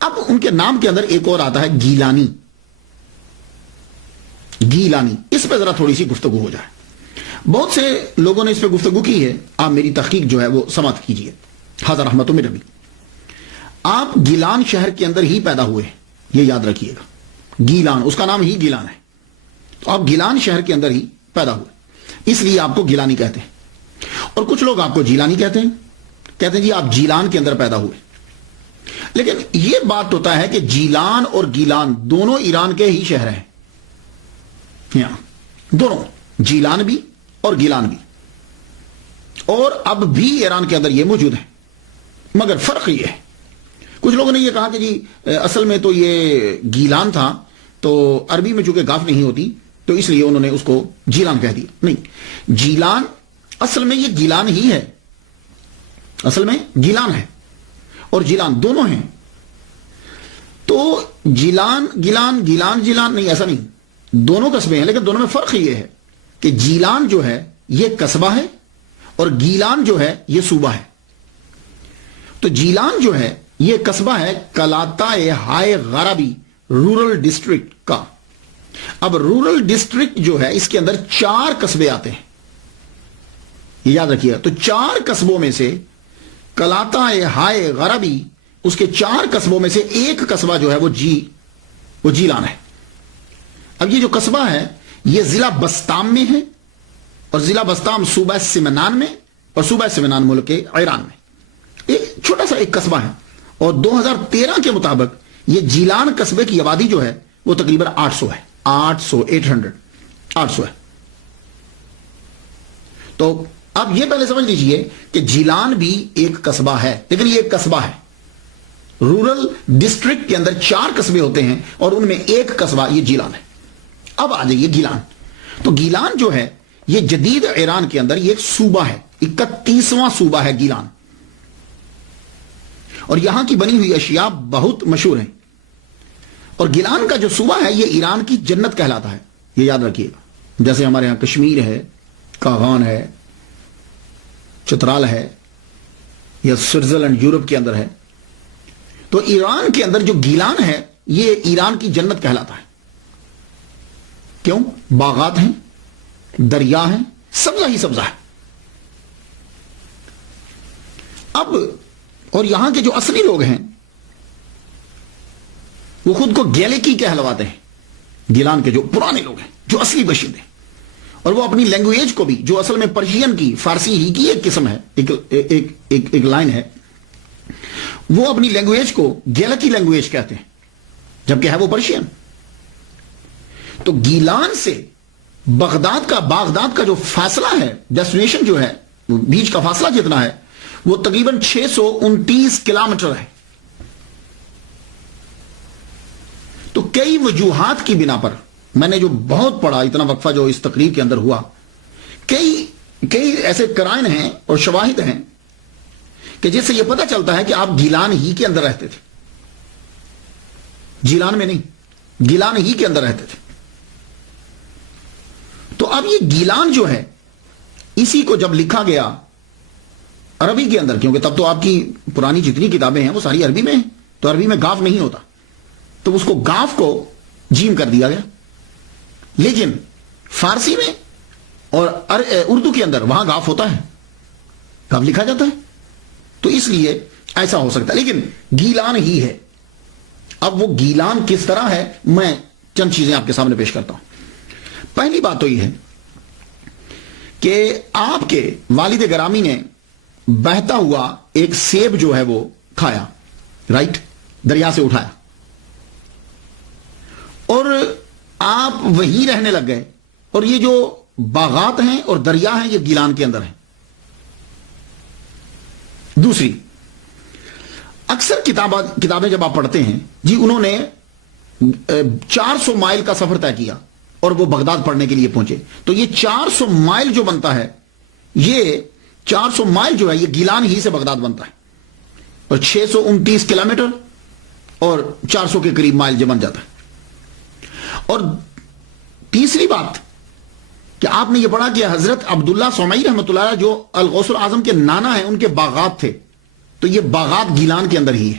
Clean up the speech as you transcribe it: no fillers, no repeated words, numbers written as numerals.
اب ان کے نام کے اندر ایک اور آتا ہے گیلانی. گیلانی, اس پہ ذرا تھوڑی سی گفتگو ہو جائے. بہت سے لوگوں نے اس پہ گفتگو کی ہے, آپ میری تحقیق جو ہے وہ سماعت کیجئے. حاضر رحمت من ربی. آپ گیلان شہر کے اندر ہی پیدا ہوئے, یہ یاد رکھیے گا. گیلان, اس کا نام ہی گیلان ہے. تو آپ گیلان شہر کے اندر ہی پیدا ہوئے, اس لیے آپ کو گیلانی کہتے ہیں. اور کچھ لوگ آپ کو جیلانی کہتے ہیں جی آپ جیلان کے اندر پیدا ہوئے. لیکن یہ بات ہوتا ہے کہ جیلان اور گیلان دونوں ایران کے ہی شہر ہیں. دونوں, جیلان بھی اور گیلان بھی, اور اب بھی ایران کے اندر یہ موجود ہیں. مگر فرق یہ ہے, کچھ لوگوں نے یہ کہا کہ جی اصل میں تو یہ گیلان تھا, تو عربی میں چونکہ گاف نہیں ہوتی تو اس لیے انہوں نے اس کو جیلان کہہ دیا. نہیں, جیلان اصل میں یہ گیلان ہی ہے, اصل میں گیلان ہے اور جیلان دونوں ہیں. تو جیلان گیلان, گیلان جیلان نہیں, ایسا نہیں, دونوں قصبے ہیں. لیکن دونوں میں فرق یہ ہے کہ جیلان جو ہے یہ قصبہ ہے اور گیلان جو ہے یہ صوبہ ہے. تو جیلان جو ہے یہ قصبہ ہے کلاتائے ہائے غربی رورل ڈسٹرکٹ کا. اب رورل ڈسٹرکٹ جو ہے اس کے اندر 4 قصبے آتے ہیں, یہ یاد رکھیے. تو 4 قصبوں میں سے کلاتائے ہائے غربی, اس کے 4 قصبوں میں سے ایک قصبہ جو ہے وہ جیلان ہے. اب یہ جو قصبہ ہے یہ ضلع بستام میں ہے, اور ضلع بستام صوبہ سمنان میں, اور صوبہ سمنان ملک ایران میں. ایک چھوٹا سا ایک قصبہ ہے, اور 2013 کے مطابق یہ جیلان قصبے کی آبادی جو ہے وہ تقریباً 800 ہے. 800 ہے. تو اب یہ پہلے سمجھ لیجئے کہ جیلان بھی ایک قصبہ ہے, لیکن یہ ایک قصبہ ہے. رورل ڈسٹرکٹ کے اندر 4 قصبے ہوتے ہیں اور ان میں ایک قصبہ یہ جیلان ہے. اب آ جائیے گیلان. تو گیلان جو ہے یہ جدید ایران کے اندر یہ ایک صوبہ ہے, 31واں صوبہ ہے گیلان, اور یہاں کی بنی ہوئی اشیاء بہت مشہور ہیں. اور گیلان کا جو صوبہ ہے یہ ایران کی جنت کہلاتا ہے, یہ یاد رکھیے گا. جیسے ہمارے ہاں کشمیر ہے, کاغان ہے, چترال ہے, یا سوئٹزرلینڈ یورپ کے اندر ہے. تو ایران کے اندر جو گیلان ہے یہ ایران کی جنت کہلاتا ہے. کیوں؟ باغات ہیں, دریا ہیں, سبزہ ہی سبزہ ہے. اب اور یہاں کے جو اصلی لوگ ہیں وہ خود کو گیلکی کہلواتے ہیں. گیلان کے جو پرانے لوگ ہیں, جو اصلی باشندے, اور وہ اپنی لینگویج کو بھی, جو اصل میں پرشین کی, فارسی ہی کی ایک قسم ہے, ایک لائن ہے, وہ اپنی لینگویج کو گیلکی لینگویج کہتے ہیں, جبکہ ہے وہ پرشین. تو گیلان سے بغداد کا جو فاصلہ ہے, ڈیسٹینیشن جو ہے, بیچ کا فاصلہ جتنا ہے وہ تقریباً 629 کلومیٹر ہے. تو کئی وجوہات کی بنا پر, میں نے جو بہت پڑھا, اتنا وقفہ جو اس تقریر کے اندر ہوا, کئی ایسے قرائن ہیں اور شواہد ہیں کہ جس سے یہ پتہ چلتا ہے کہ آپ گیلان ہی کے اندر رہتے تھے. جیلان میں نہیں, گیلان ہی کے اندر رہتے تھے. تو اب یہ گیلان جو ہے اسی کو جب لکھا گیا عربی کے اندر, کیونکہ تب تو آپ کی پرانی جتنی کتابیں ہیں وہ ساری عربی میں ہیں, تو عربی میں گاف نہیں ہوتا, تو اس کو گاف کو جیم کر دیا گیا. لیکن فارسی میں اور اردو کے اندر وہاں گاف ہوتا ہے, گاف لکھا جاتا ہے, تو اس لیے ایسا ہو سکتا ہے. لیکن گیلان ہی ہے. اب وہ گیلان کس طرح ہے, میں چند چیزیں آپ کے سامنے پیش کرتا ہوں. پہلی بات تو یہ ہے کہ آپ کے والد گرامی نے بہتا ہوا ایک سیب جو ہے وہ کھایا, رائٹ, دریا سے اٹھایا, اور آپ وہیں رہنے لگ گئے, اور یہ جو باغات ہیں اور دریا ہیں یہ گیلان کے اندر ہیں. دوسری, اکثر کتابیں جب آپ پڑھتے ہیں جی انہوں نے 400 مائل کا سفر طے کیا اور وہ بغداد پڑھنے کے لیے پہنچے. تو یہ 400 مائل جو بنتا ہے, یہ 400 مائل جو ہے یہ گیلان ہی سے بغداد بنتا ہے, اور 629 کلومیٹر اور 400 کے قریب مائل جو بن جاتا ہے. اور تیسری بات کہ آپ نے یہ پڑھا کہ حضرت عبداللہ سومئی رحمۃ اللہ علیہ جو الغوث الاعظم کے نانا ہیں, ان کے باغات تھے, تو یہ باغات گیلان کے اندر ہی ہے.